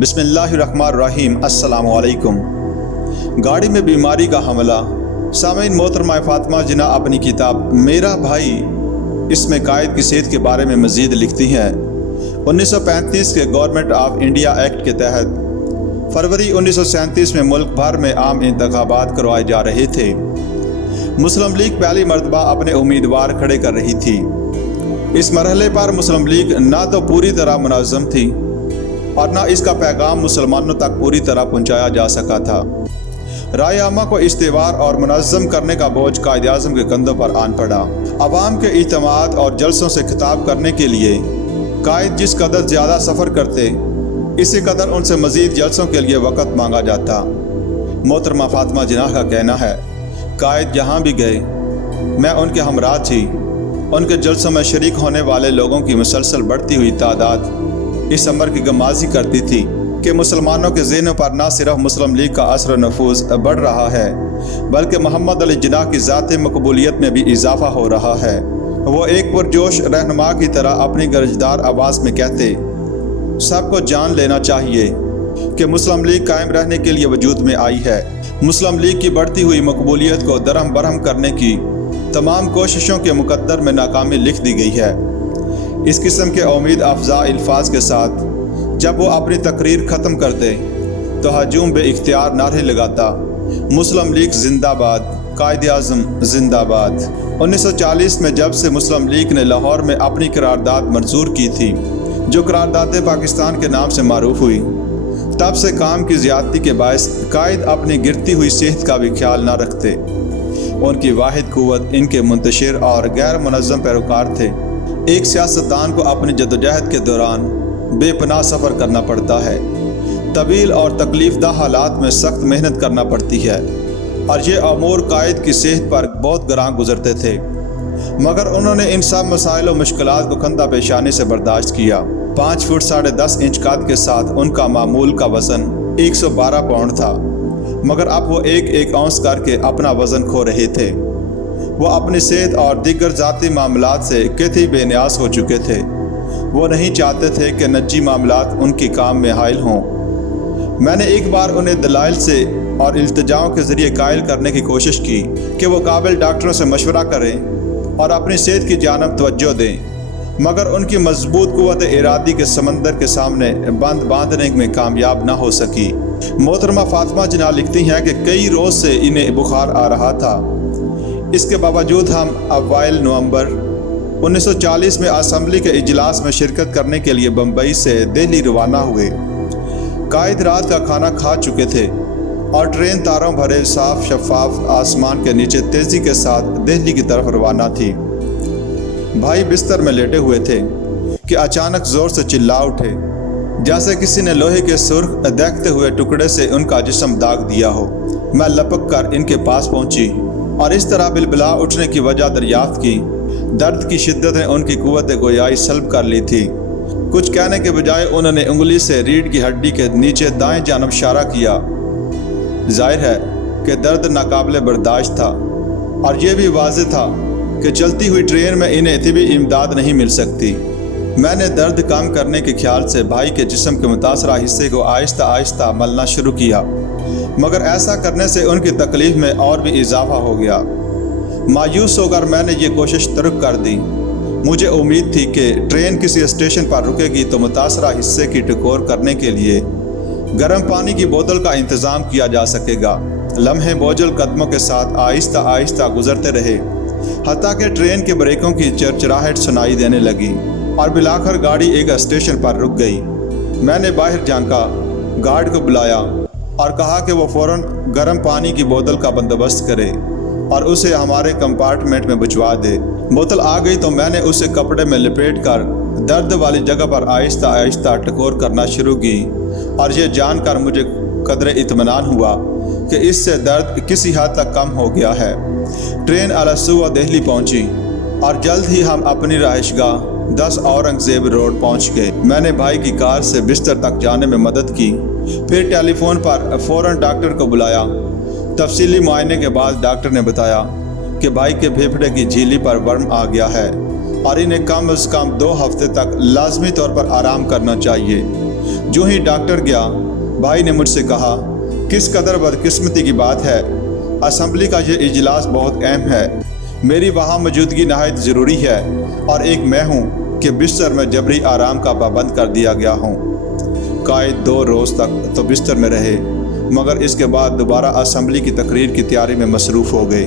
बिस्मिल्लाहिर्रहमानिर्रहीम। अस्सलामु अलैकुम। गाड़ी में बीमारी का हमला। सामीन, मोहतरमा फातिमा जिन्ना अपनी किताब मेरा भाई इसमें कायद की सेहत के बारे में मज़ीद लिखती हैं। 1935 के गवर्नमेंट ऑफ इंडिया एक्ट के तहत फरवरी 1937 में मुल्क भर में आम इंतखाबात करवाए जा रहे थे। मुस्लिम लीग पहली मरतबा अपने उम्मीदवार खड़े कर रही थी। इस मरहले पर मुस्लिम लीग ना तो पूरी तरह मुनज़्ज़म थी और ना इसका पैगाम मुसलमानों तक पूरी तरह पहुँचाया जा सका था। राय आमा को इस्तेवार और मुनज़्ज़म करने का बोझ कायद-ए-आज़म के कंधों पर आन पड़ा। अवाम के इत्तेमाद और जलसों से खिताब करने के लिए कायद जिस कदर ज़्यादा सफ़र करते, इसी कदर उनसे मज़ीद जलसों के लिए वक़्त मांगा जाता। मोहतरमा फातिमा जिन्ना का कहना है, कायद जहाँ भी गए मैं उनके हमराह थी। उनके जलसों में शरीक होने वाले लोगों की मुसलसल बढ़ती हुई तादाद इस अमर की गमाज़ी करती थी कि मुसलमानों के ज़हनों पर न सिर्फ मुस्लिम लीग का असर नफूज़ बढ़ रहा है, बल्कि मोहम्मद अली जिन्ना की ज़ाती मकबूलियत में भी इजाफ़ा हो रहा है। वो एक पुरजोश रहनुमा की तरह अपनी गरजदार आवाज़ में कहते, सबको जान लेना चाहिए कि मुस्लिम लीग कायम रहने के लिए वजूद में आई है। मुस्लिम लीग की बढ़ती हुई मकबूलियत को दरहम बरहम करने की तमाम कोशिशों के मुकद्दर में नाकामी लिख दी गई है। इस किस्म के उम्मीद अफजा अल्फाज के साथ जब वो अपनी तकरीर ख़त्म करते तो हजूम बे इख्तियार नारे लगाता, मुस्लिम लीग जिंदाबाद, कायद-ए-आज़म जिंदाबाद। 1940 में जब से मुस्लिम लीग ने लाहौर में अपनी करारदाद मंजूर की थी, जो करारदाद पाकिस्तान के नाम से मारूफ हुई, तब से काम की ज़्यादती के बायस कायद अपनी गिरती हुई सेहत का भी ख्याल न रखते। उनकी वाहिद कुव्वत इनके मुंतशिर और गैर मुनज़्ज़म पैरोकार थे। एक सियासतदान को अपनी जदोजहद के दौरान बेपनाह सफ़र करना पड़ता है, तवील और तकलीफ़दा हालात में सख्त मेहनत करना पड़ती है, और ये अमूर कायद की सेहत पर बहुत गरां गुजरते थे। मगर उन्होंने इन सब मसाइल और मुश्किलात को कंधा पेशानी से बर्दाश्त किया। 5 फुट 10.5 इंच कद के साथ उनका मामूल का वज़न 112 पाउंड था, मगर अब वो एक औंस करके अपना वज़न खो रहे थे। वो अपनी सेहत और दीगर ज़ाती मामलात से कितनी बेनियाज़ हो चुके थे। वो नहीं चाहते थे कि निजी मामलात उनके काम में हायल हों। मैंने एक बार उन्हें दलाइल से और इल्तिजाओं के ज़रिए कायल करने की कोशिश की कि वो काबिल डॉक्टरों से मशवरा करें और अपनी सेहत की जानब तवज्जो दें, मगर उनकी मजबूत कुव्वत इरादी के समंदर के सामने बंद बांधने में कामयाब ना हो सकी। मोहतरमा फातिमा जिन्ना लिखती हैं कि कई रोज़ से इन्हें बुखार आ रहा था। इसके बावजूद हम अवाइल नवंबर 1940 में असम्बली के इजलास में शिरकत करने के लिए बम्बई से दिल्ली रवाना हुए। कायद रात का खाना खा चुके थे और ट्रेन तारों भरे साफ शफाफ आसमान के नीचे तेज़ी के साथ दिल्ली की तरफ रवाना थी। भाई बिस्तर में लेटे हुए थे कि अचानक ज़ोर से चिल्ला उठे, जैसे किसी ने लोहे के सुर्ख देखते हुए टुकड़े से उनका जिस्म दाग दिया हो। मैं लपक कर इनके पास पहुंची और इस तरह बिलबिला उठने की वजह दरियाफ्त की। दर्द की शिद्दत ने उनकी कुव्वत गोयाई सल्ब कर ली थी। कुछ कहने के बजाय उन्होंने उंगली से रीढ़ की हड्डी के नीचे दाएं जानब इशारा किया। जाहिर है कि दर्द नाकाबिले बर्दाश्त था, और यह भी वाज़ेह था कि चलती हुई ट्रेन में इन्हें इतनी इमदाद नहीं मिल सकती। मैंने दर्द कम करने के ख्याल से भाई के जिस्म के मुतासरा हिस्से को आहिस्ता आहिस्ता मलना शुरू किया, मगर ऐसा करने से उनकी तकलीफ़ में और भी इजाफा हो गया। मायूस होकर मैंने ये कोशिश तर्क कर दी। मुझे उम्मीद थी कि ट्रेन किसी स्टेशन पर रुकेगी तो मुतासरा हिस्से की टकोर करने के लिए गर्म पानी की बोतल का इंतज़ाम किया जा सकेगा। लम्हे बोझल कदमों के साथ आहिस्ता आहिस्ता गुजरते रहे, हत्ता कि ट्रेन के ब्रेकों की चरचराहट सुनाई देने लगी और बिलाकर गाड़ी एक स्टेशन पर रुक गई। मैंने बाहर झांका, गार्ड को बुलाया और कहा कि वो फ़ौरन गर्म पानी की बोतल का बंदोबस्त करे और उसे हमारे कंपार्टमेंट में भिजवा दे। बोतल आ गई तो मैंने उसे कपड़े में लपेट कर दर्द वाली जगह पर आहिस्ता आहिस्ता टकोर करना शुरू की, और ये जानकर मुझे कदरे इत्मीनान हुआ कि इससे दर्द किसी हद तक कम हो गया है। ट्रेन अलसुआ दिल्ली पहुंची और जल्द ही हम अपनी रहायशगाह 10 औरंगज़ेब रोड पहुंच गए। मैंने भाई की कार से बिस्तर तक जाने में मदद की, फिर टेलीफोन पर फ़ौरन डॉक्टर को बुलाया। तफसीली मुआयने के बाद डॉक्टर ने बताया कि भाई के फेफड़े की झिल्ली पर वर्म आ गया है और इन्हें कम अज़ कम 2 हफ्ते तक लाजमी तौर पर आराम करना चाहिए। जो ही डॉक्टर गया, भाई ने मुझसे कहा, किस कदर बदकिस्मती की बात है, असम्बली का ये इजलास बहुत अहम है, मेरी वहाँ मौजूदगी नहायत ज़रूरी है और एक मैं हूँ कि बिस्तर में जबरी आराम का पाबंद कर दिया गया हूँ। कायद 2 रोज़ तक तो बिस्तर में रहे, मगर इसके बाद दोबारा असम्बली की तकरीर की तैयारी में मसरूफ़ हो गए।